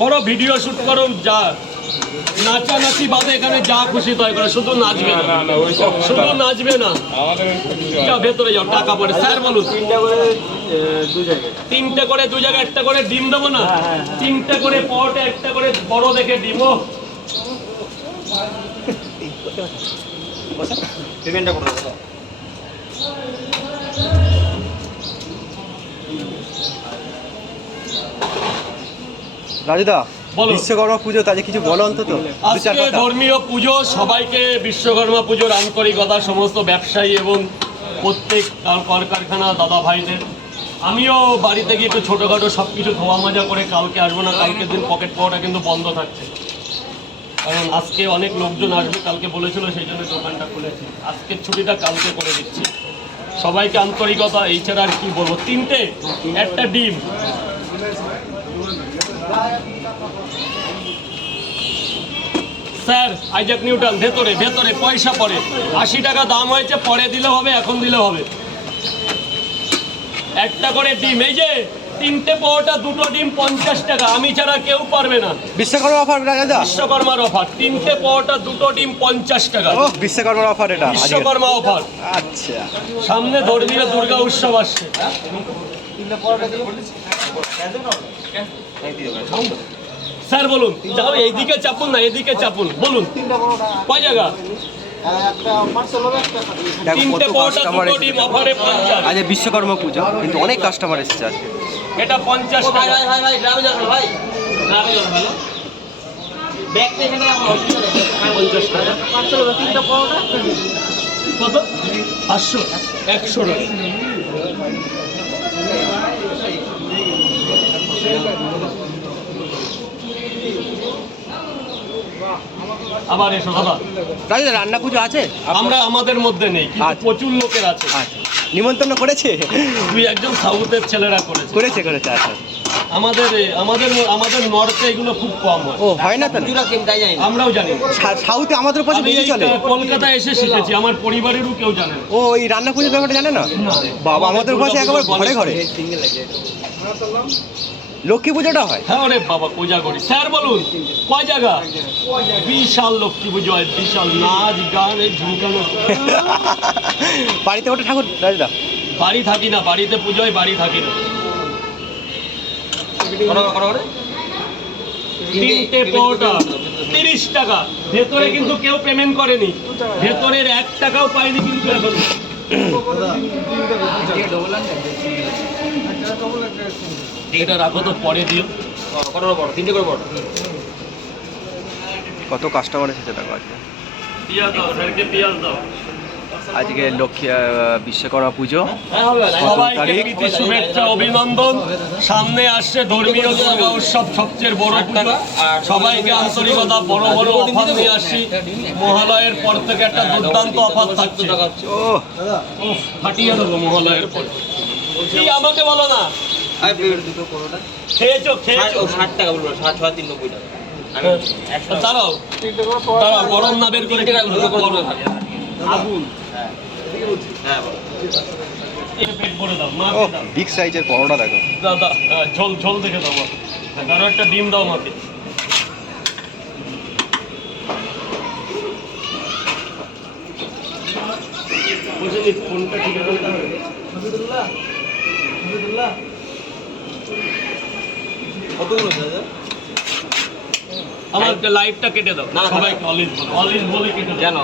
করো, video shoot করো, যা নাচানাচি বাদে এখানে যা খুশি তাই করে, শুধু নাচবে না, শুধু নাচবে না। যাও ভেতরে যাও, টাকা পড়ে। স্যার বলুন, তিনটে করে দু জায়গায় একটা করে ডিম দেবো না? তিনটে করে পরোটা, একটা করে বড় দেখে ডিম। পেমেন্টটা করে দাও। রাজুদা, বিশ্বকর্মা পুজো তাহলে কিছু বলো অন্তত। আজকে ধর্মীয় পুজো, সবাইকে বিশ্বকর্মা পুজোর আন্তরিকতা সমস্ত ব্যবসায়ী এবং প্রত্যেক কলকারখানা দাদা ভাইদের। আমিও বাড়িতে গিয়ে একটু ছোটোখাটো সব কিছু ধোয়া মাজা করে কালকে আসবো না। কালকের দিন পকেট পাওয়াটা কিন্তু বন্ধ থাকছে, কারণ আজকে অনেক লোকজন আসবে, কালকে বলেছিল, সেই জন্য দোকানটা খুলেছি। আজকের ছুটিটা কালকে করে দিচ্ছি। সবাইকে আন্তরিকতা, এই ছাড়া আর কি বলবো। তিনটে, একটা ডিম। স্যার আইজাক নিউটন, ভেতরে ভেতরে পয়সা পড়ে। 80 টাকা দাম হয়েছে, পরে দিলে হবে, এখন দিলে হবে। একটা করে ডিম, এই যে তিনটে পরোটা, দুটো ডিম 50 টাকা, আমি ছাড়া কেউ পারবে না। বিশ্বকর্মা অফার রাজা, বিশ্বকর্মার অফার। তিনটে পরোটা, দুটো ডিম 50 টাকা। ও বিশ্বকর্মার অফার, এটা বিশ্বকর্মা অফার। আচ্ছা, সামনে ধর্মীয় দুর্গা উৎসব আসছে। স্যার বলুন, যাও এইদিকে চাপুন না, এদিকে চাপুন, বলুন কয় জায়গা? তিনটে পরোটা, দুটো ডিম অফারে 50। আজ বিশ্বকর্মা পূজা, কিন্তু অনেক কাস্টমার এসেছে আজকে। এটা 50 টাকা। গ্রামে যাবো ভাই, গ্রামে যাবো ভালো। ব্যাগ তো এখানে রাখো, 50 টাকা। তিনটা পরোটা কত? 500, 100 টাকা। আবার এসো দাদা। রাজা, রান্না পুজো আছে? আমরা আমাদের মধ্যে নেই, কিন্তু প্রচুর লোকের আছে। আচ্ছা, নিমন্ত্রণ করেছে? তুই একজন সাউথের ছেলেরা করেছে। করেছে করেছে, আচ্ছা। আমাদের আমাদের আমাদের নর্থে এগুলো খুব কম হয়। ও হয় না তাহলে? আমরাও জানি। সাউথে আমাদের পাশে আমি বেশি চলে। কলকাতায় এসে শিখেছি, আমার পরিবারেরও কেউ জানে না। ও এই রান্না পুজোর ব্যাপারটা জানে না? বাবা, আমাদের পাশে একেবারে ঘরে ঘরে লক্ষ্মী পুজোটা হয়। হ্যাঁ ওরে বাবা, পূজা করি। স্যার বলুন কয় জায়গা? বিশাল লক্ষ্মী পুজো হয়, বিশাল নাচ গান, ঝুমকানো। বাড়িতে ওটা ঠাকুর রাজদা? বাড়ি থাকি না, বাড়িতে পুজো হয়, বাড়ি থাকি না। তিনটে পরোটা 30 টাকা। ভেতরে কিন্তু কেউ পেমেন্ট করেনি, ভেতরের 1 টাকাও পাইনি কিন্তু এখন। এটা রাখো তো, পরে দিও। তিনটে করে বড়। কত কাস্টমার এসেছে দেখো আজকে। পিঁয়াজ দাও, স্যারকে পিঁয়াজ দাও। আজকে লক্ষ্মী বিশ্বকর্মা পুজো, সবাইকে প্রীতি শুভেচ্ছা অভিনন্দন। সামনে আসছে ধর্মীয় দুর্গা উৎসব, সবচেয়ে বড় পুজো। সবাইকে আন্তরিকতা, বড় বড় অফার নিয়ে আসছি। মহালয়ের পর থেকে একটা দুর্দান্ত অফার থাকছে। ও ফাটিয়ে দেবো মহালয়ের পর। কি আমাকে বলো না, খেয়েছো খেয়েছো? 60 টাকা বলবো, 60, 6, 3, 90 টাকা। দাঁড়াও দাঁড়াও, গরম না বের করে আগুন। হ্যাঁ বলো। পেট ভরে দাও, মা ও দাও। বিগ সাইজের পরোটা দেখো। দাদা ঝোল ঝোল দেখে দাও মাকে। আরো একটা ডিম দাও মাকে। বুঝলি ফোনটা ঠিক আছে? কতগুলো দাদা? আমার লাইভটা কেটে দাও। না, সবাইকে অলিজ বলে কেটে দাও। কেন?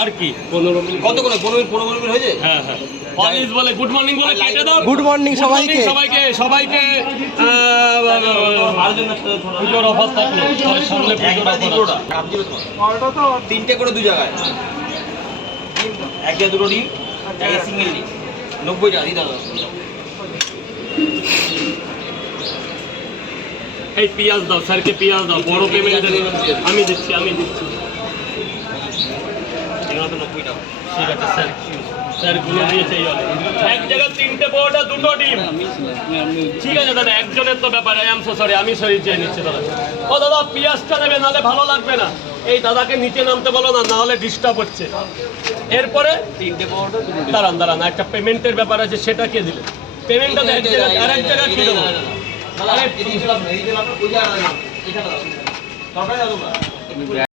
আর কি 15 মিনিট? কত করে? 15 মিনিট হয়ে যায়? হ্যাঁ হ্যাঁ, অলিজ বলে গুড মর্নিং বলে কেটে দাও। গুড মর্নিং সবাইকে। সবাইকে সবাইকে পুজোর অফার থাকলো, সামনে পুজোর অফার। তিনটে করে দু জায়গায়, এক জায়গায় দুটো ডিম, এক জায়গায় সিঙ্গেল ডিম, 90 টাকা দিতে হবে। এই পিঁয়াজ দাও, স্যারকে পিঁয়াজ দাও। বড় পেমেন্ট আমি দিচ্ছি, আমি দিচ্ছি। এগুলো তো 90 টাকা। ঠিক আছে স্যার, স্যার গুলো দিয়েছে এই অনেক। এক জায়গায় তিনটে পরোটা, দুটো ডিম। ঠিক আছে দাদা, একজনের তো ব্যাপার। আই এম সো সরি, আমি সরি চেয়ে নিচ্ছি দাদা। ও দাদা পিঁয়াজটা নেবে, নাহলে ভালো লাগবে না। এই দাদাকে নিচে নামতে বলো না, নাহলে ডিস্টার্ব হচ্ছে। এরপরে তিনটে পরোটা, দাঁড়ান দাঁড়ান, একটা পেমেন্টের ব্যাপার আছে, সেটা কে দিলে? পেমেন্টটা এক জায়গায়, আর এক জায়গায় কি দেবো? দাদা এই জিনিসগুলো এই যে আমরা পূজা এখানে দাও তরকারি দাও তোমরা